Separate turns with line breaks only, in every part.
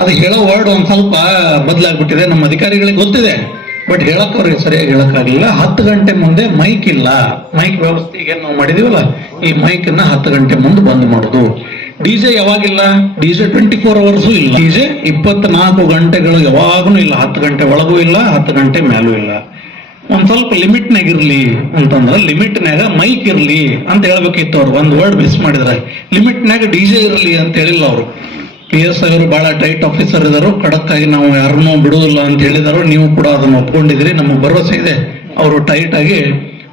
ಅದು ಹೇಳೋ ವರ್ಡ್ ಒಂದ್ ಸ್ವಲ್ಪ ಬದಲಾಗ್ಬಿಟ್ಟಿದೆ. ನಮ್ಮ ಅಧಿಕಾರಿಗಳಿಗೆ ಗೊತ್ತಿದೆ. ಬಟ್ ಹೇಳಕ್ ಅವ್ರಿಗೆ ಸರಿಯಾಗಿ ಹೇಳಕ್ಕಾಗಲಿಲ್ಲ. ಹತ್ತು ಗಂಟೆ ಮುಂದೆ ಮೈಕ್ ಇಲ್ಲ. ಮೈಕ್ ವ್ಯವಸ್ಥೆ ಈಗ ನಾವು ಮಾಡಿದೀವಲ್ಲ, ಈ ಮೈಕ್ ಅನ್ನ ಹತ್ತು ಗಂಟೆ ಮುಂದೆ ಬಂದ್ ಮಾಡುದು. ಡಿಜೆ ಯಾವಾಗಿಲ್ಲ? ಡಿಜೆ ಟ್ವೆಂಟಿ ಫೋರ್ ಅವರ್ಸು ಇಲ್ಲ. ಡಿಜೆ ಇಪ್ಪತ್ನಾಲ್ಕು ಗಂಟೆಗಳು ಯಾವಾಗೂ ಇಲ್ಲ. ಹತ್ತು ಗಂಟೆ ಒಳಗೂ ಇಲ್ಲ, ಹತ್ತು ಗಂಟೆ ಮೇಲೂ ಇಲ್ಲ. ಒಂದ್ ಸ್ವಲ್ಪ ಲಿಮಿಟ್ನಾಗ ಇರ್ಲಿ ಅಂತಂದ್ರ ಲಿಮಿಟ್ನಾಗ ಮೈಕ್ ಇರ್ಲಿ ಅಂತ ಹೇಳ್ಬೇಕಿತ್ತು ಅವ್ರು. ಒಂದ್ ವರ್ಡ್ ಮಿಸ್ ಮಾಡಿದ್ರೆ. ಲಿಮಿಟ್ನಾಗ ಡಿಜೆ ಇರ್ಲಿ ಅಂತ ಹೇಳಿಲ್ಲ ಅವರು. ಪಿ ಎಸ್ ಅವರು ಬಹಳ ಟೈಟ್ ಆಫೀಸರ್ ಇದ್ದಾರೆ. ಖಡಕ್ ಆಗಿ ನಾವು ಯಾರನ್ನೂ ಬಿಡುವುದಿಲ್ಲ ಅಂತ ಹೇಳಿದಾರು. ನೀವು ಕೂಡ ಅದನ್ನು ಒಪ್ಕೊಂಡಿದ್ರಿ ನಮಗೆ ಭರವಸೆ ಇದೆ. ಅವರು ಟೈಟ್ ಆಗಿ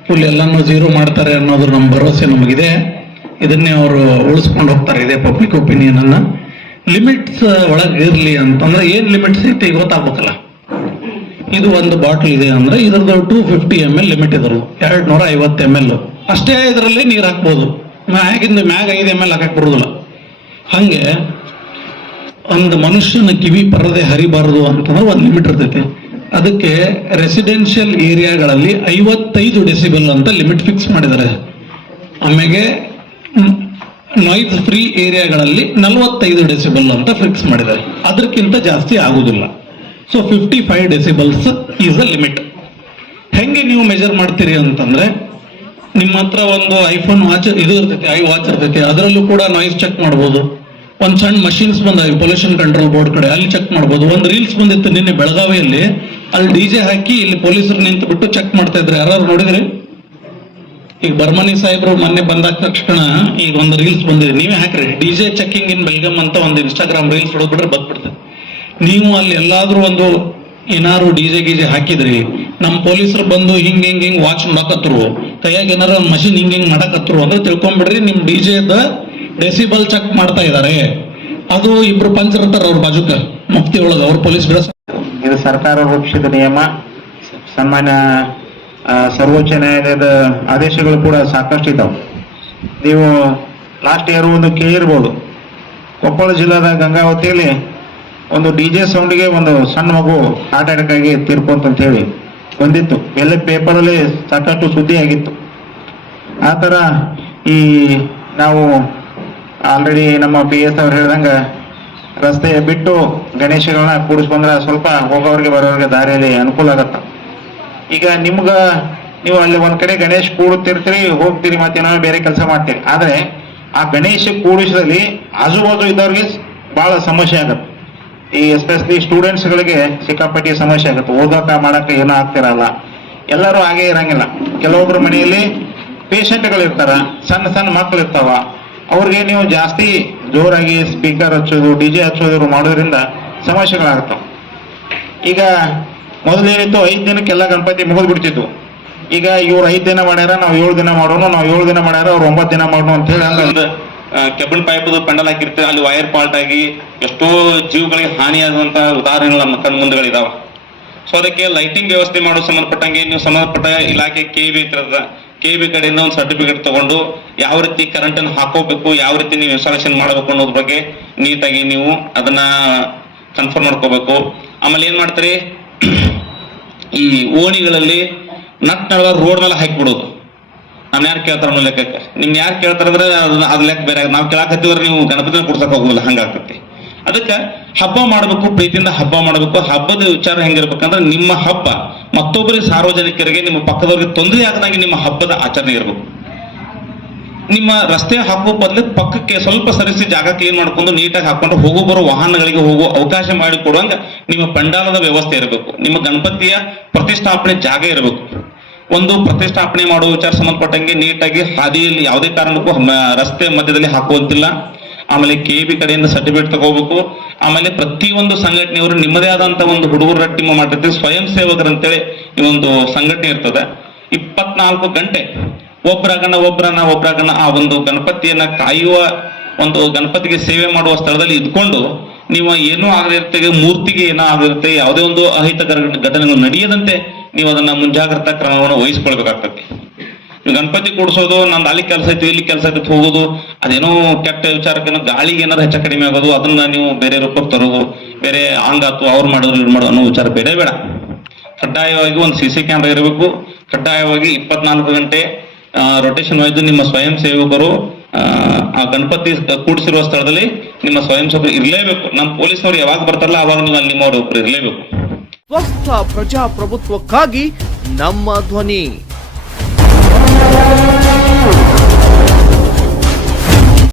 ಫುಲ್ ಎಲ್ಲಾನು ಜೀರೋ ಮಾಡ್ತಾರೆ ಅನ್ನೋದು ನಮ್ಮ ಭರವಸೆ ನಮಗಿದೆ. ಇದನ್ನೇ ಅವರು ಉಳಿಸ್ಕೊಂಡು ಹೋಗ್ತಾರೆ. ಇದೆ ಪಬ್ಲಿಕ್ ಒಪಿನಿಯನ್ ಅನ್ನ. ಲಿಮಿಟ್ಸ್ ಒಳಗೆ ಇರಲಿ ಅಂತಂದ್ರೆ ಏನ್ ಲಿಮಿಟ್ಸ್ ಐತಿ ಗೊತ್ತಾಗ್ಬೇಕಲ್ಲ? ಇದು ಒಂದು ಬಾಟಲ್ ಇದೆ ಅಂದ್ರೆ ಇದ್ರದ್ದು two fifty M L limit ಇದ್ರು ಎರಡ್ ನೂರ ಐವತ್ತು ಎಂ ಎಲ್ ಅಷ್ಟೇ ಇದರಲ್ಲಿ ನೀರು ಹಾಕ್ಬೋದು. ಮ್ಯಾಗಿಂದ ಮ್ಯಾಗ ಐದು ಎಂ ಎಲ್ ಹಾಕಕ್ ಬರುದಿಲ್ಲ. ಹಂಗೆ ಒಂದು ಮನುಷ್ಯನ ಕಿವಿ ಪರದೆ ಹರಿಬಾರದು ಅಂತಂದ್ರೆ ಒಂದು ಲಿಮಿಟ್ ಇರ್ತೈತಿ. ಅದಕ್ಕೆ ರೆಸಿಡೆನ್ಷಿಯಲ್ ಏರಿಯಾಗಳಲ್ಲಿ ಐವತ್ತೈದು ಡೆಸಿಬಲ್ ಅಂತ ಲಿಮಿಟ್ ಫಿಕ್ಸ್ ಮಾಡಿದ್ದಾರೆ. ಆಮೇಲೆ ನಾಯ್ಸ್ ಫ್ರೀ ಏರಿಯಾಗಳಲ್ಲಿ ನಲವತ್ತೈದು ಡೆಸಿಬಲ್ ಅಂತ ಫಿಕ್ಸ್ ಮಾಡಿದ್ದಾರೆ. ಅದಕ್ಕಿಂತ ಜಾಸ್ತಿ ಆಗುದಿಲ್ಲ. So fifty five decibels is a limit ಹೆಂಗೆ ನೀವು ಮೆಜರ್ ಮಾಡ್ತೀರಿ ಅಂತಂದ್ರೆ, ನಿಮ್ಮ ಹತ್ರ ಒಂದು ಐಫೋನ್ ವಾಚ್ ಇದು ಇರ್ತೈತಿ ಐ ವಾಚ್ ಇರ್ತೈತಿ, ಅದರಲ್ಲೂ ಕೂಡ ನಾಯ್ಸ್ ಚೆಕ್ ಮಾಡ್ಬೋದು. ಒಂದ್ ಸಣ್ಣ ಮಷಿನ್ಸ್ ಬಂದಾವೆ ಪೊಲ್ಯೂಷನ್ ಕಂಟ್ರೋಲ್ ಬೋರ್ಡ್ ಕಡೆ, ಅಲ್ಲಿ ಚೆಕ್ ಮಾಡ್ಬೋದು. ಒಂದು ರೀಲ್ಸ್ ಬಂದಿತ್ತು ನಿನ್ನೆ ಬೆಳಗಾವಿಯಲ್ಲಿ. ಅಲ್ಲಿ ಡಿಜೆ ಹಾಕಿ, ಇಲ್ಲಿ ಪೊಲೀಸರು ನಿಂತು ಬಿಟ್ಟು ಚೆಕ್ ಮಾಡ್ತಾ ಇದ್ರು. ಯಾರು ನೋಡಿದ್ರಿ? ಈಗ ಬರ್ಮನಿ ಸಾಹೇಬ್ರು ಮೊನ್ನೆ ಬಂದಾಗ ತಕ್ಷಣ ಈಗ ಒಂದು ರೀಲ್ಸ್ ಬಂದಿದೆ. ನೀವೇ ಹಾಕ್ರಿ. ಡಿಜೆ ಚೆಕಿಂಗ್ ಇನ್ ಬೆಲ್ಗಮ್ ಅಂತ ಒಂದು ಇನ್ಸ್ಟಾಗ್ರಾಮ್ ರೀಲ್ಸ್ ಹೊಡೆದ್ಬಿಟ್ರೆ ಬಂದ್ಬಿಡ್ತದೆ ನೀವು ಅಲ್ಲಿ ಎಲ್ಲಾದ್ರೂ ಒಂದು ಏನಾದ್ರು ಡಿಜೆ ಗೀಜೆ ಹಾಕಿದ್ರಿ ನಮ್ಮ ಪೊಲೀಸರು ಬಂದು ಹಿಂಗ್ ಹಿಂಗ್ ಹಿಂಗ್ ವಾಚ್ ಮಾಡಕತ್ರು. ಕೈಯಾಗ ಏನಾರ ಮಷಿನ್ ಹಿಂಗ್ ಹಿಂಗ್ ಮಾಡಕತ್ರು ಅಂದ್ರೆ ತಿಳ್ಕೊಂಬಿಡ್ರಿ ನಿಮ್ ಡಿಜೆದ ಡೆಸಿಬಲ್ ಚೆಕ್ ಮಾಡ್ತಾ ಇದ್ದಾರೆ. ಅದು ಇಬ್ರು ಪಂಚರತ್ತಾರ ಅವ್ರ ಬಾಜುಕ. ಮುಕ್ತಿ ಒಳಗ ಅವ್ರ ಪೊಲೀಸ್ ಬಿಡ
ಇದು ಸರ್ಕಾರ ರೂಪಿಸಿದ ನಿಯಮ. ಸಾಮಾನ್ಯ ಸರ್ವೋಚ್ಚ ನ್ಯಾಯಾಲಯದ ಆದೇಶಗಳು ಕೂಡ ಸಾಕಷ್ಟು ಇದ್ದಾವೆ. ನೀವು ಲಾಸ್ಟ್ ಇಯರ್ ಒಂದು ಕೇಳಿರ್ಬೋದು ಕೊಪ್ಪಳ ಜಿಲ್ಲಾದ ಗಂಗಾವತಿಯಲ್ಲಿ ಒಂದು ಡಿ ಜೆ ಸೌಂಡ್ಗೆ ಒಂದು ಸಣ್ಣ ಮಗು ಹಾರ್ಟ್ ಅಟ್ಯಾಕ್ ಆಗಿ ತೀರ್ಕೊಂತ ಅಂತ ಹೇಳಿ ಬಂದಿತ್ತು. ಎಲ್ಲ ಪೇಪರಲ್ಲಿ ಸಾಕಷ್ಟು ಸುದ್ದಿ ಆಗಿತ್ತು ಆ ಥರ ಈ ನಾವು ಆಲ್ರೆಡಿ ನಮ್ಮ ಪಿ ಎಸ್ ಅವ್ರು ಹೇಳ್ದಂಗೆ ರಸ್ತೆ ಬಿಟ್ಟು ಗಣೇಶಗಳನ್ನ ಕೂಡಿಸ್ ಬಂದ್ರೆ ಸ್ವಲ್ಪ ಹೋಗೋರಿಗೆ ಬರೋರಿಗೆ ದಾರಿಯಲ್ಲಿ ಅನುಕೂಲ ಆಗತ್ತ. ಈಗ ನಿಮ್ಗ ನೀವು ಅಲ್ಲಿ ಒಂದ್ ಕಡೆ ಗಣೇಶ್ ಕೂಡುತ್ತಿರ್ತೀರಿ ಹೋಗ್ತೀರಿ ಮತ್ತೇನೋ ಬೇರೆ ಕೆಲಸ ಮಾಡ್ತೀರಿ. ಆದ್ರೆ ಆ ಗಣೇಶ ಕೂಡಿಸಿದಲ್ಲಿ ಆಜು ಬಾಜು ಇದ್ದವ್ರಿಗೆ ಬಹಳ ಸಮಸ್ಯೆ ಆಗತ್ತೆ. ಈ ಎಸ್ಪೆಷಲಿ ಸ್ಟೂಡೆಂಟ್ಸ್ಗಳಿಗೆ ಸಿಕ್ಕಾಪಟ್ಟಿ ಸಮಸ್ಯೆ ಆಗುತ್ತೆ. ಓದೋಕ, ಮಾಡಕ್ಕೆ ಏನೋ ಆಗ್ತಿರಲ್ಲ. ಎಲ್ಲರೂ ಹಾಗೆ ಇರಂಗಿಲ್ಲ. ಕೆಲವೊಬ್ರು ಮನೆಯಲ್ಲಿ ಪೇಷಂಟ್ಗಳು ಇರ್ತಾರ ಸಣ್ಣ ಸಣ್ಣ ಮಕ್ಕಳು ಇರ್ತಾವ ಅವ್ರಿಗೆ ನೀವು ಜಾಸ್ತಿ ಜೋರಾಗಿ ಸ್ಪೀಕರ್ ಹಚ್ಚೋದು ಡಿ ಜೆ ಹಚ್ಚೋದು ಮಾಡೋದ್ರಿಂದ ಸಮಸ್ಯೆಗಳಾಗ್ತವೆ. ಈಗ ಮೊದಲೇನಿತ್ತು, ಐದು ದಿನಕ್ಕೆಲ್ಲ ಗಣಪತಿ ಮುಗಿದು ಬಿಡ್ತಿದ್ವು ಈಗ ಇವ್ರು ಐದು ದಿನ ಮಾಡ್ಯಾರ, ನಾವು ಏಳು ದಿನ ಮಾಡೋಣ ನಾವು ಏಳು ದಿನ ಮಾಡ್ಯಾರ, ಅವ್ರು ಒಂಬತ್ತು ದಿನ ಮಾಡೋಣ ಅಂತ ಹೇಳಿ ಹಂಗ
ಕೆಬಲ್ ಪೈಪ್ ಪೆಂಡಲ್ ಹಾಕಿರ್ತೀವಿ ಅಲ್ಲಿ ವೈರ್ ಫಾಲ್ಟ್ ಆಗಿ ಎಷ್ಟೋ ಜೀವಗಳಿಗೆ ಹಾನಿಯಾಗುವಂತ ಉದಾಹರಣೆಗಳು ನಮ್ಮ ಕಣ್ಣು ಮುಂದೆಗಳಿದಾವೆ ಸೊ ಅದಕ್ಕೆ ಲೈಟಿಂಗ್ ವ್ಯವಸ್ಥೆ ಮಾಡೋ ಸಂಬಂಧಪಟ್ಟಂಗೆ, ನೀವು ಸಂಬಂಧಪಟ್ಟ ಇಲಾಖೆ ಕೆ ಬಿ ಇರ್ತದ ಕೆ ಬಿ ಕಡೆಯಿಂದ ಒಂದು ಸರ್ಟಿಫಿಕೇಟ್ ತಗೊಂಡು ಯಾವ ರೀತಿ ಕರೆಂಟ್ ಅನ್ನು ಹಾಕೋಬೇಕು, ಯಾವ ರೀತಿ ನೀವು ಇನ್ಸ್ಟಾಲೇಷನ್ ಮಾಡಬೇಕು ಅನ್ನೋದ್ರ ಬಗ್ಗೆ ನೀಟಾಗಿ ನೀವು ಅದನ್ನ ಕನ್ಫರ್ಮ್ ಮಾಡ್ಕೋಬೇಕು. ಆಮೇಲೆ ಏನ್ ಮಾಡ್ತಾರೆ? ಈ ಓಣಿಗಳಲ್ಲಿ ನಟ್ ನಡುವ ರೋಡ್ ಮೇಲೆ ಹಾಕಿಬಿಡೋದು. ನಾನು ಯಾರು ಕೇಳ್ತಾರ ಅನ್ನೋ ಲೆಕ್ಕಕ್ಕೆ. ನಿಮ್ ಯಾರು ಕೇಳ್ತಾರಂದ್ರೆ ಅದನ್ನ ಅದ್ ಲೆಕ್ಕ ಬೇರೆ ನಾವು ಕೇಳಾಕತ್ತೀವ್ರೆ ನೀವು ಗಣಪತಿನ ಕೊಡ್ಸಕ್ ಹೋಗುದಿಲ್ಲ ಹಂಗಾಗ್ತೈತಿ ಅದಕ್ಕೆ ಹಬ್ಬ ಮಾಡಬೇಕು, ಪ್ರೀತಿಯಿಂದ ಹಬ್ಬ ಮಾಡಬೇಕು, ಹಬ್ಬದ ವಿಚಾರ ಹೆಂಗಿರ್ಬೇಕಂದ್ರೆ ನಿಮ್ಮ ಹಬ್ಬ. ಮತ್ತೊಬ್ಬರಿಗೆ ಸಾರ್ವಜನಿಕರಿಗೆ ನಿಮ್ಮ ಪಕ್ಕದವ್ರಿಗೆ ತೊಂದರೆ ಆಗದಂಗೆ ನಿಮ್ಮ ಹಬ್ಬದ ಆಚರಣೆ ಇರಬೇಕು. ನಿಮ್ಮ ರಸ್ತೆ ಹಾಕುವ ಬದಲು ಪಕ್ಕಕ್ಕೆ ಸ್ವಲ್ಪ ಸರಿಸಿ ಜಾಗಕ್ಕೆ ಏನ್ ಮಾಡ್ಕೊಂಡು ನೀಟಾಗಿ ಹಾಕೊಂಡು ಹೋಗೋ ಬರೋ ವಾಹನಗಳಿಗೆ ಹೋಗುವ ಅವಕಾಶ ಮಾಡಿಕೊಡುವಂಗ ನಿಮ್ಮ ಪಂಡಾಲದ ವ್ಯವಸ್ಥೆ ಇರಬೇಕು. ನಿಮ್ಮ ಗಣಪತಿಯ ಪ್ರತಿಷ್ಠಾಪನೆ ಜಾಗ ಇರಬೇಕು. ಒಂದು ಪ್ರತಿಷ್ಠಾಪನೆ ಮಾಡುವ ವಿಚಾರ ಸಂಬಂಧಪಟ್ಟಂಗೆ ನೀಟಾಗಿ ಹಾದಿಯಲ್ಲಿ ಯಾವುದೇ ಕಾರಣಕ್ಕೂ ರಸ್ತೆ ಮಧ್ಯದಲ್ಲಿ ಹಾಕುವಂತಿಲ್ಲ. ಆಮೇಲೆ ಕೆ ಬಿ ಕಡೆಯಿಂದ ಸರ್ಟಿಫಿಕೇಟ್ ತಗೋಬೇಕು. ಆಮೇಲೆ ಪ್ರತಿಯೊಂದು ಸಂಘಟನೆಯವರು ನಿಮ್ಮದೇ ಆದಂತ ಒಂದು ಹುಡುಗರ ಟೀಮ್ ಮಾಡಿರ್ತೀವಿ ಸ್ವಯಂ ಸೇವಕರಂತೇಳಿ ಈ ಒಂದು ಸಂಘಟನೆ ಇರ್ತದೆ. ಇಪ್ಪತ್ನಾಲ್ಕು ಗಂಟೆ ಒಬ್ಬರಾಗಣ ಒಬ್ಬರನ್ನ ಒಬ್ಬರಾಗಣ ಆ ಒಂದು ಗಣಪತಿಯನ್ನ ಕಾಯುವ ಒಂದು ಗಣಪತಿಗೆ ಸೇವೆ ಮಾಡುವ ಸ್ಥಳದಲ್ಲಿ ಇದ್ಕೊಂಡು ನೀವು ಏನೂ ಆಗದಿರ್ತೇವೆ ಮೂರ್ತಿಗೆ ಏನೋ ಆಗಿರುತ್ತೆ ಯಾವುದೇ ಒಂದು ಅಹಿತಕರ ಘಟನೆಗಳು ನಡೆಯದಂತೆ ನೀವು ಅದನ್ನ ಮುಂಜಾಗ್ರತಾ ಕ್ರಮವನ್ನು ವಹಿಸ್ಕೊಳ್ಬೇಕಾಗ್ತದೆ. ಗಣಪತಿ ಕೂಡಿಸೋದು ನಂದು ಅಲ್ಲಿ ಕೆಲಸ ಐತಿ ಇಲ್ಲಿ ಕೆಲಸ ಐತಿ ಹೋಗೋದು ಅದೇನೋ ಕೆಟ್ಟ ವಿಚಾರಕ್ಕೇನೋ ಗಾಳಿಗೆ ಏನಾದ್ರು ಹೆಚ್ಚು ಕಡಿಮೆ ಆಗೋದು ಅದನ್ನ ನೀವು ಬೇರೆ ರೂಪಕ್ಕೆ ತರೋದು ಬೇರೆ ಹಂಗಾತು ಅವ್ರು ಮಾಡೋದು ಇವ್ರು ಮಾಡೋದು ಅನ್ನೋ ವಿಚಾರ ಬೇಡ ಬೇಡ. ಕಡ್ಡಾಯವಾಗಿ ಒಂದು ಸಿ ಸಿ ಕ್ಯಾಮ್ರಾ ಇರಬೇಕು. ಕಡ್ಡಾಯವಾಗಿ ಇಪ್ಪತ್ನಾಲ್ಕು ಗಂಟೆ ರೊಟೇಷನ್ ವೈಸ್ ನಿಮ್ಮ ಸ್ವಯಂ ಸೇವಕರು ಆ, ಗಣಪತಿ ಕೂಡಿಸಿರುವ ಸ್ಥಳದಲ್ಲಿ ನಿಮ್ಮ ಸ್ವಯಂ ಸೇವಕರು ಇರಲೇಬೇಕು. ನಮ್ಮ ಪೊಲೀಸ್ನವ್ರು ಯಾವಾಗ ಬರ್ತಾರಲ್ಲ ಅವಾಗ ನೀವು ಅಲ್ಲಿ ನಿಮ್ಮವರು ಇರಲೇಬೇಕು.
ಸ್ವಸ್ಥ ಪ್ರಜಾಪ್ರಭುತ್ವಕ್ಕಾಗಿ ನಮ್ಮ ಧ್ವನಿ. Let's go.